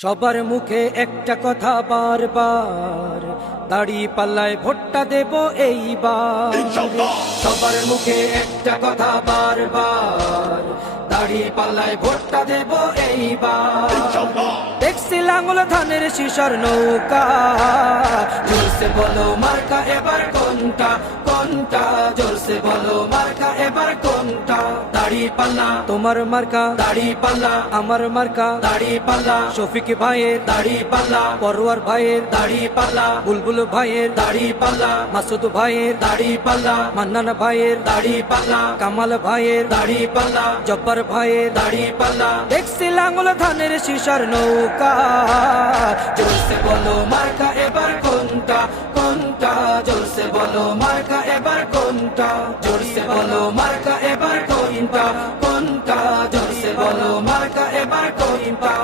সবার মুখে একটা কথা বারবার, দাড়ি পাল্লায় ভোটটা দেব এইবার। সবার মুখে একটা কথা বারবার, দাড়ি পাল্লায় ভোটটা দেব এইবার। দেখছি লাঙ্গল ধানের শিশর নৌকা, জোরসে বলো মার্কা এবার কোনটা কোনটা, জোরসে বলো মার্কা এবার কোনটা। দাড়ি পাল্লা তোমার মার্কা, দাড়ি পাল্লা আমার মার্কা, দাড়ি পাল্লা শফিক ভাইয়ের দাড়ি পাল্লা, পরোয়ার ভাইয়ের দাড়ি পাল্লা, বুলবুল ভাইয়ের দাড়ি পাল্লা, মাসুদ ভাইয়ের দাড়ি পাল্লা, মান্নান ভাইয়ের দাড়ি পাল্লা, কামাল ভাইয়ের দাড়ি পাল্লা, জব্বার ভাইয়ের দাড়ি পাল্লা। দেখছি লাঙ্গল ধানের শিশর নৌকা, জোরসে বলো মার্কা এবার কোনটা কোনটা, জোরসে বলো মার্কা এবার কোনটা, জোরসে বলো মার্কা এবার কোনটা কোনটা, জোরসে বলো মার্কা এবার কোনটা।